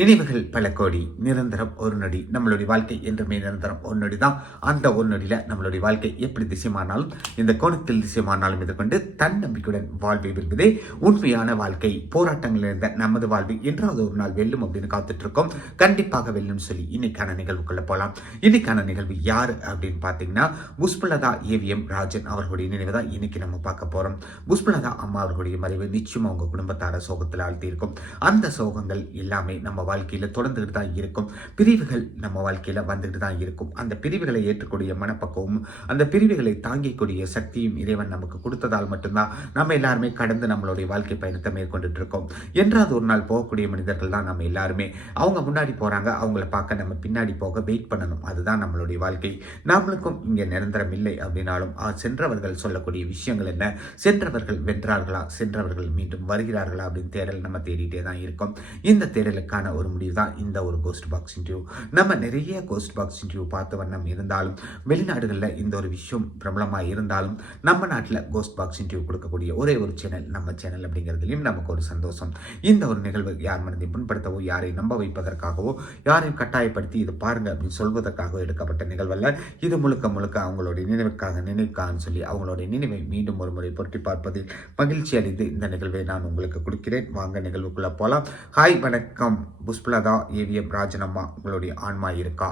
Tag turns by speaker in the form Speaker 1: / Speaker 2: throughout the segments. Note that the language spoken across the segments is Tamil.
Speaker 1: நினைவுகள் பல கோடி. நிரந்தரம் ஒரு நொடி. நம்மளுடைய வாழ்க்கை என்றுமே நிரந்தரம் ஒரு நொடி தான் அந்த ஒரு நொடியில் நம்மளுடைய வாழ்க்கை எப்படி திசைமானாலும் இந்த கோணத்தில் திசைமானாலும் எதிர்கொண்டு தன்னம்பிக்கையுடன் வாழ்வை வெல்வதே உண்மையான வாழ்க்கை. போராட்டங்கள் இருந்த நமது வாழ்வு என்றாவது ஒரு நாள் வெல்லும் அப்படின்னு காத்துட்டு இருக்கோம் கண்டிப்பாக வெல்லும் சொல்லி இன்னைக்கான நிகழ்வுக்குள்ள போகலாம் இன்னைக்கான நிகழ்வு யார் அப்படின்னு பார்த்தீங்கன்னா புஷ்பலதா ஏவிஎம் ராஜன் அவர்களுடைய நினைவு தான் இன்னைக்கு நம்ம பார்க்க போகிறோம் புஷ்பலதா அம்மா அவர்களுடைய மறைவு நிச்சயம் அவங்க குடும்பத்தார சோகத்தில் ஆழ்த்தி இருக்கும் அந்த சோகங்கள் எல்லாமே நம்ம வாழ்க்கையில் தொடர்ந்துகிட்டு தான் இருக்கும். பிரிவுகள் நம்ம வாழ்க்கையில் வந்துகிட்டு தான் இருக்கும். அந்த பிரிவுகளை ஏற்றக்கூடிய மனப்பக்குவமும் அந்த பிரிவுகளை தாங்கிக்கூடிய சக்தியும் இறைவன் நமக்கு கொடுத்ததால் மட்டும்தான் நம்ம எல்லாருமே கடந்து நம்மளுடைய வாழ்க்கை பயணத்தை மேற்கொண்டுட்டு இருக்கோம் என்றாவது ஒரு நாள் போகக்கூடிய மனிதர்கள் தான் நம்ம எல்லாருமே. அவங்க முன்னாடி போகிறாங்க அவங்கள பார்க்க நம்ம பின்னாடி போக வெயிட் பண்ணணும். அதுதான் நம்மளுடைய வாழ்க்கை. நம்மளுக்கும் இங்கே நிரந்தரம் இல்லை அப்படின்னாலும் சென்றவர்கள் சொல்லக்கூடிய விஷயங்கள் என்ன? சென்றவர்கள் வென்றார்களா? சென்றவர்கள் மீண்டும் வருகிறார்களா அப்படின்னு தேடல் நம்ம தேடிட்டே தான் இருக்கோம். இந்த தேடலுக்கான ஒரு முடிவு தான் இந்த ஒரு கோஸ்ட் பாக்ஸ் இன்டர்வியூ நம்ம நிறைய கோஸ்ட் பாக்ஸ் இன்டர்வியூ பார்த்த வண்ணம் இருந்தாலும் வெளிநாடுகளில் இந்த ஒரு விஷயம் பிரபலமாக இருந்தாலும் நம்ம நாட்டில் கோஸ்ட் பாக்ஸ் இன்டர்வியூ கொடுக்கக்கூடிய ஒரே ஒரு சேனல் நம்ம சேனல் அப்படிங்கிறதுலையும் நமக்கு ஒரு சந்தோஷம். இந்த ஒரு நிகழ்வு யார் மனதை புண்படுத்தவோ யாரை நம்ப வைப்பதற்காகவோ யாரையும் கட்டாயப்படுத்தி இது பாருங்க அப்படின்னு சொல்வதற்காக எடுக்கப்பட்ட நிகழ்வல்ல. இது முழுக்க முழுக்க அவங்களுடைய நினைவுக்காக நினைவுக்கான்னு சொல்லி அவங்களுடைய நினைவை மீண்டும் ஒரு முறை புரட்டி பார்ப்பதில் மகிழ்ச்சி அடைந்து இந்த நிகழ்வை நான் உங்களுக்கு கொடுக்கிறேன். வாங்க நிகழ்வுக்குள்ளே போகலாம் ஹாய் வணக்கம். புஷ்பலதா ஏவிஎம் ராஜனம்மா உங்களுடைய ஆன்மா இருக்கா?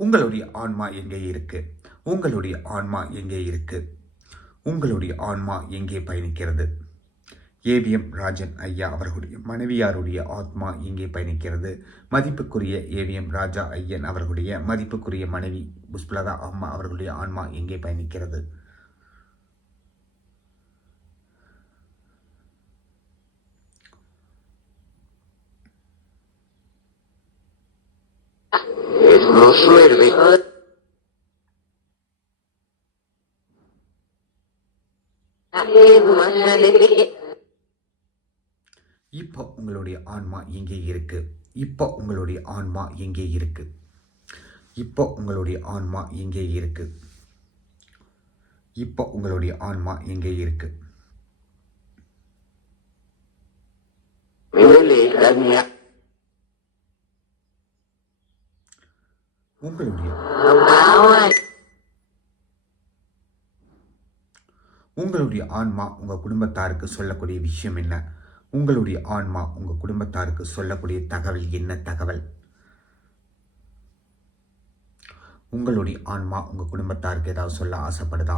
Speaker 1: உங்களுடைய ஆன்மா எங்கே இருக்கு? உங்களுடைய ஆன்மா எங்கே இருக்கு? உங்களுடைய ஆன்மா எங்கே பயணிக்கிறது? ஏவிஎம் ராஜன் ஐயா அவர்களுடைய மனைவியாருடைய ஆத்மா எங்கே பயணிக்கிறது? மதிப்புக்குரிய ஏவிஎம் ராஜா ஐயன் அவர்களுடைய மதிப்புக்குரிய மனைவி புஷ்பலதா அம்மா அவர்களுடைய ஆன்மா எங்கே பயணிக்கிறது?
Speaker 2: Suerte.
Speaker 1: இப்போ உங்களுடைய ஆன்மா எங்கே இருக்கு. இப்போ உங்களுடைய ஆன்மா எங்கே இருக்கு. இப்போ உங்களுடைய ஆன்மா எங்கே இருக்கு. இப்போ உங்களுடைய ஆன்மா எங்கே இருக்கு. உங்களுடைய. உங்களுடைய ஆன்மா உங்க குடும்பத்தாருக்கு சொல்லக்கூடிய விஷயம் என்ன? உங்களுடைய ஆன்மா உங்க குடும்பத்தாருக்கு சொல்லக்கூடிய தகவல் என்ன தகவல்? உங்களுடைய ஆன்மா உங்க குடும்பத்தாருக்கு ஏதாவது சொல்ல ஆசைப்படுதா?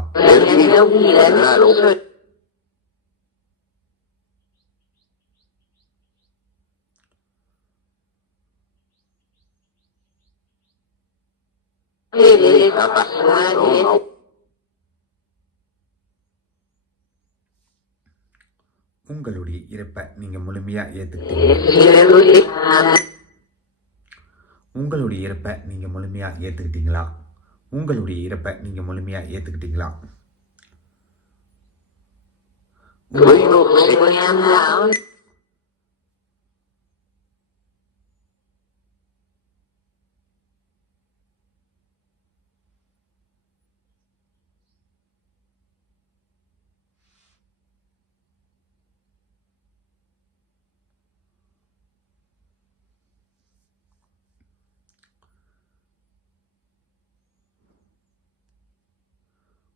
Speaker 1: உங்களுடைய இறப்பை நீங்க முழுமையா ஏத்துக்கிட்டீங்க. உங்களுடைய இறப்பை நீங்க முழுமையா ஏத்துக்கிட்டீங்களா? உங்களுடைய இறப்பை நீங்க முழுமையா ஏத்துக்கிட்டீங்களா?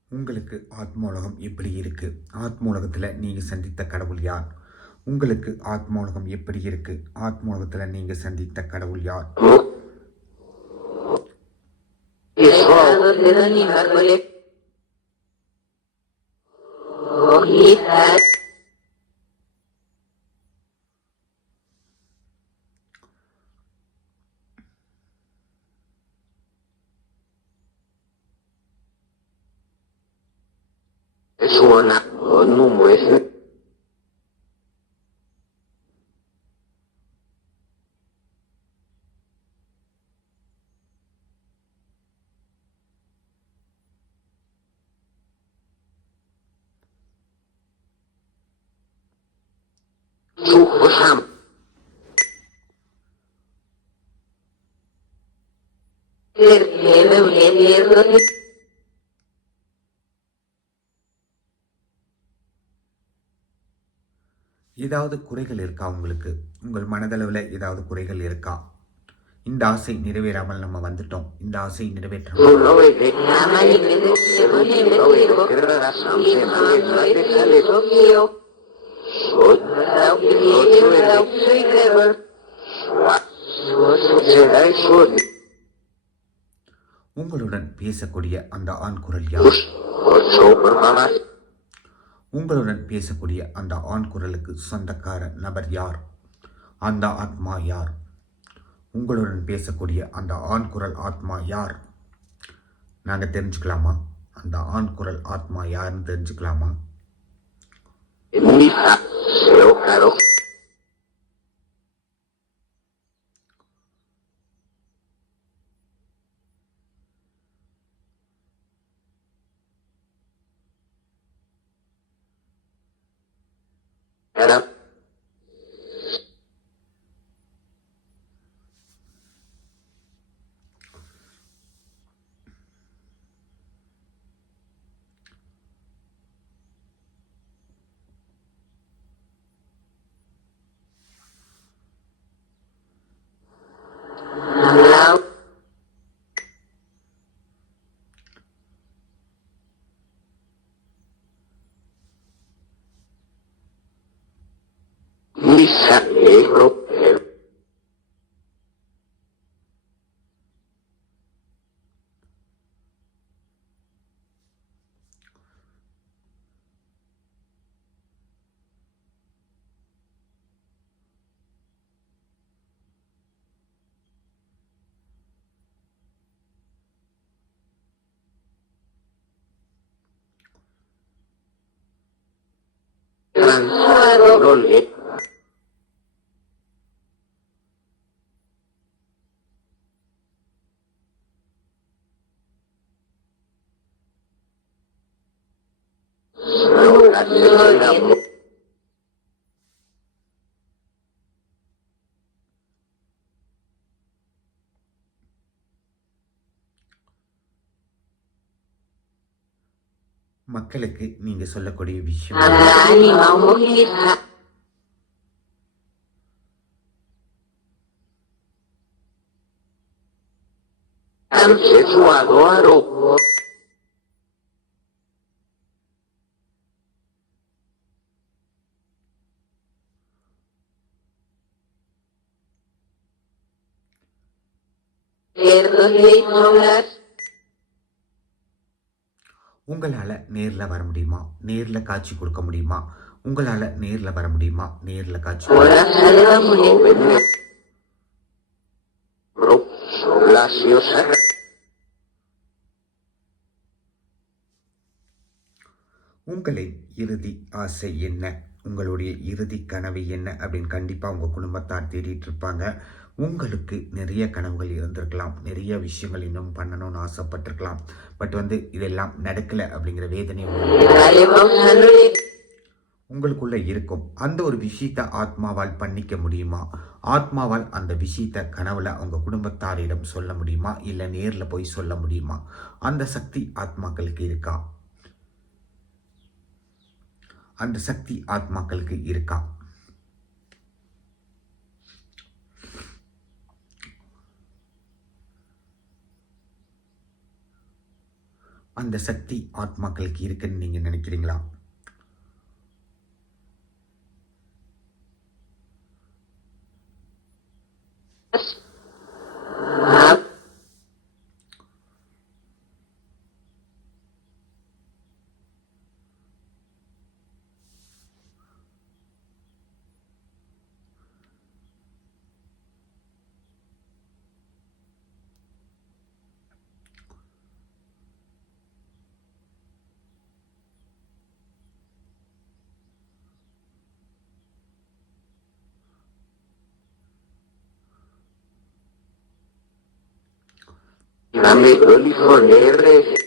Speaker 1: உங்களுக்கு ஆத்மோலகம் எப்படி இருக்கு? ஆத்மோலகத்தில் நீங்க சந்தித்த கடவுள் யார்? உங்களுக்கு ஆத்மோலகம் எப்படி இருக்கு? ஆத்மோலகத்தில் நீங்க சந்தித்த கடவுள் யார்?
Speaker 2: Suona, Słucham.
Speaker 1: ஏதாவது குறைகள் இருக்கா உங்களுக்கு? உங்கள் மனதளவில் ஏதாவது குறைகள் இருக்கா? இந்த ஆசை நிறைவேறாமல் நம்ம வந்துட்டோம். இந்த ஆசை நிறைவேற்ற
Speaker 2: No vede. No vede. Creerà sempre. Sarai sordi.
Speaker 1: உங்களுடன் பேசக்கூடிய அந்த ஆண் குரல் யார் உங்களுடன் பேசக்கூடிய அந்த ஆண் குரலுக்கு சொந்தக்கார நபர் யார் அந்த ஆத்மா யார் உங்களுடன் பேசக்கூடிய அந்த ஆண் குரல் ஆத்மா யார் நாங்கள் தெரிஞ்சுக்கலாமா அந்த ஆண் குரல் ஆத்மா யாருன்னு தெரிஞ்சுக்கலாமா
Speaker 2: claro, claro. đồn hết. Hãy subscribe
Speaker 1: மக்களுக்கு நீங்கள் சொல்லக்கூடிய விஷயம்
Speaker 3: All'anima umilità,
Speaker 2: Consensuado a ropo.
Speaker 3: perdoneitolas,
Speaker 1: உங்களால் நேரில் வர முடியுமா? நேரில் காட்சி கொடுக்க முடியுமா? உங்களால் நேரில் வர முடியுமா? நேரில் காட்சி. உங்களின் இறுதி ஆசை என்ன? உங்களுடைய இறுதி கனவு என்ன? அப்படின்னு கண்டிப்பாக உங்கள் குடும்பத்தார் தேடிட்டு இருப்பாங்க. உங்களுக்கு நிறைய கனவுகள் இருந்திருக்கலாம். நிறைய விஷயங்கள் இன்னும் பண்ணணும்னு ஆசைப்பட்டிருக்கலாம். பட் வந்து இதெல்லாம் நடக்கலை அப்படிங்கிற வேதனை உங்களுக்குள்ள இருக்கும். அந்த ஒரு விஷயத்தை ஆத்மாவால் பண்ணிக்க முடியுமா? ஆத்மாவால் அந்த விஷயத்தை கனவுல அவங்க குடும்பத்தாரிடம் சொல்ல முடியுமா? இல்லை நேரில் போய் சொல்ல முடியுமா? அந்த சக்தி ஆத்மாக்களுக்கு இருக்கா? அந்த சக்தி ஆத்மாக்களுக்கு இருக்கா? அந்த சக்தி ஆத்மாக்களுக்கு இருக்குன்னு நீங்க நினைக்கிறீங்களா
Speaker 2: Yes.
Speaker 3: Dame Olifon R.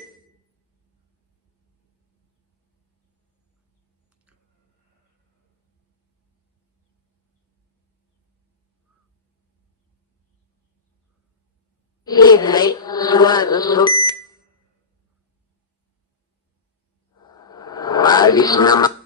Speaker 3: Suazo. Alice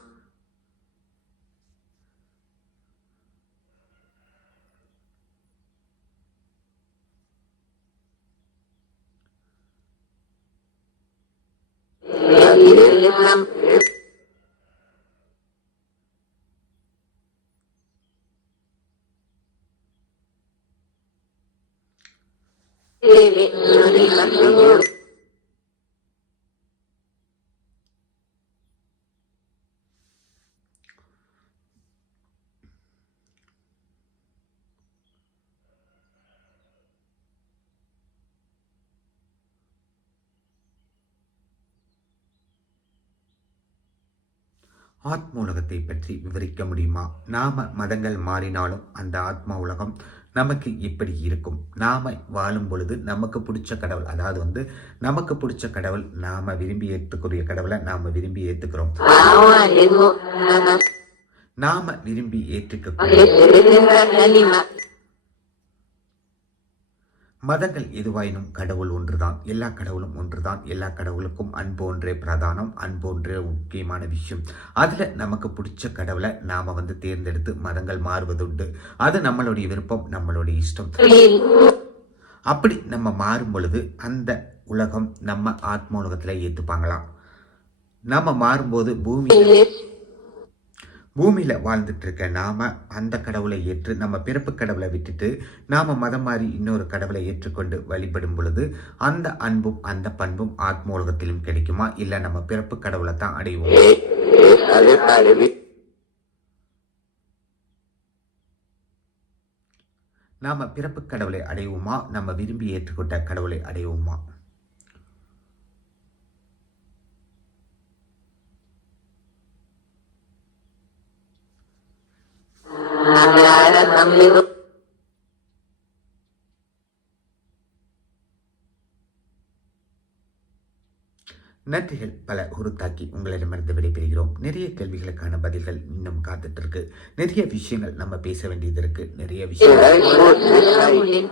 Speaker 1: ஆத்ம உலகத்தை பற்றி விவரிக்க முடியுமா? நாம மதங்கள் மாறினாலும் அந்த ஆத்ம உலகம் நமக்கு எப்படி இருக்கும். நாம வாழும் பொழுது நமக்கு பிடிச்ச கடவுள் அதாவது வந்து நமக்கு பிடிச்ச கடவுள் நாம விரும்பி ஏற்றுக்கூடிய கடவுளை நாம விரும்பி
Speaker 3: nada.
Speaker 1: நாம விரும்பி ஏற்றுக்க மதங்கள் எதுவாயினும் கடவுள் ஒன்றுதான். எல்லா கடவுளும் ஒன்றுதான். எல்லா கடவுளுக்கும் அன்பு ஒன்றே பிரதானம் அன்பு ஒன்றே முக்கியமான விஷயம். அதில் நமக்கு பிடிச்ச கடவுளை நாம வந்து தேர்ந்தெடுத்து மதங்கள் மாறுவதுண்டு. அது நம்மளுடைய விருப்பம் நம்மளுடைய இஷ்டம். அப்படி நம்ம மாறும் பொழுது அந்த உலகம் நம்ம ஆத்ம உலகத்தில் ஏற்றுப்பாங்களாம் நம்ம மாறும்போது பூமி பூமியில் வாழ்ந்துட்டு இருக்க நாம் அந்த கடவுளை ஏற்று நம்ம பிறப்பு கடவுளை விட்டுட்டு நாம் மதம் மாறி இன்னொரு கடவுளை ஏற்றுக்கொண்டு வழிபடும் பொழுது அந்த அன்பும் அந்த பண்பும் ஆத்ம உலகத்திலும் கிடைக்குமா? இல்லை நம்ம பிறப்பு கடவுளை தான் அடைவோம்? நாம் பிறப்பு கடவுளை அடைவோமா? நம்ம விரும்பி ஏற்றுக்கொண்ட கடவுளை அடைவோமா?
Speaker 3: Ahora,
Speaker 1: நன்றிகள். பல உருத்தாக்கி உங்களிடமிருந்து விடைபெறுகிறோம். நிறைய கேள்விகளுக்கான பதில்கள் இன்னும் காத்துட்டு இருக்கு. நிறைய விஷயங்கள் நம்ம பேச வேண்டியது இருக்கு. நிறைய விஷயங்கள்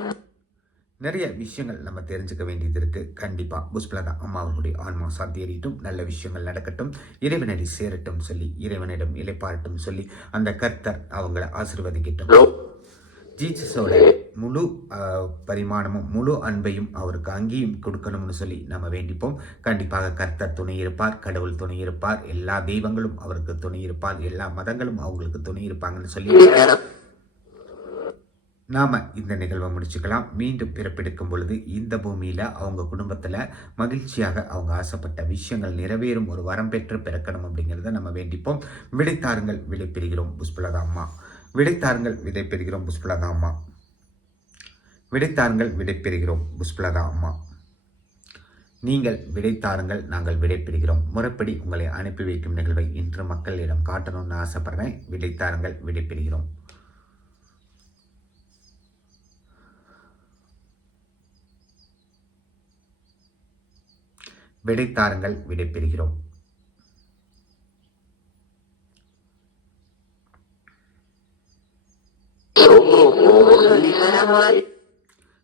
Speaker 1: நிறைய விஷயங்கள் நம்ம தெரிஞ்சுக்க வேண்டியது இருக்கு. கண்டிப்பா புஷ்பலதா அம்மா அவர்களுடைய ஆன்மா சாத்தியறிட்டும் நல்ல விஷயங்கள் நடக்கட்டும் இறைவனடி சேரட்டும் சொல்லி இறைவனிடம் இலைப்பாரட்டும் சொல்லி அந்த கர்த்தர் அவங்கள ஆசீர்வதிக்கட்டும். ஜீசஸோட முழு ஆஹ், பரிமாணமும் முழு அன்பையும் அவருக்கு அங்கேயும் கொடுக்கணும்னு சொல்லி நம்ம வேண்டிப்போம். கண்டிப்பாக கர்த்தர் துணை இருப்பார் கடவுள் துணை இருப்பார் எல்லா தெய்வங்களும் அவருக்கு துணை இருப்பார் எல்லா மதங்களும் அவங்களுக்கு துணை இருப்பாங்கன்னு சொல்லி நாம் இந்த நிகழ்வை முடிச்சுக்கலாம். மீண்டும் பிறப்பெடுக்கும் பொழுது இந்த பூமியில் அவங்க குடும்பத்தில் மகிழ்ச்சியாக அவங்க ஆசைப்பட்ட விஷயங்கள் நிறைவேறும். ஒரு வரம் பெற்று பிறக்கணும் அப்படிங்கிறத நம்ம வேண்டிப்போம். விடைத்தாருங்கள் விடை பெறுகிறோம் புஷ்பலதா அம்மா விடைத்தாருங்கள் விடை பெறுகிறோம் புஷ்பலதா அம்மா விடைத்தாருங்கள் விடை பெறுகிறோம் புஷ்பலதா அம்மா நீங்கள் விடைத்தாருங்கள் நாங்கள் விடைபெறுகிறோம் முறைப்படி உங்களை அனுப்பி வைக்கும் நிகழ்வை இன்று மக்களிடம் காட்டணும்னு ஆசைப்படுறேன். விடைத்தாருங்கள் விடைபெறுகிறோம் விடைத்தாருங்கள் விடைபெறுகிறோம்.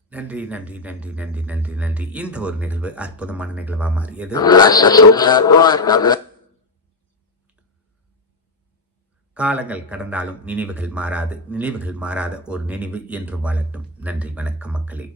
Speaker 1: நன்றி நன்றி நன்றி நன்றி நன்றி நன்றி. இந்த ஒரு நிகழ்வு அற்புதமான நிகழ்வா மாறியது? காலங்கள் கடந்தாலும் நினைவுகள் மாறாது. நினைவுகள் மாறாத ஒரு நினைவு என்று வாழட்டும். நன்றி வணக்கம் மக்களே.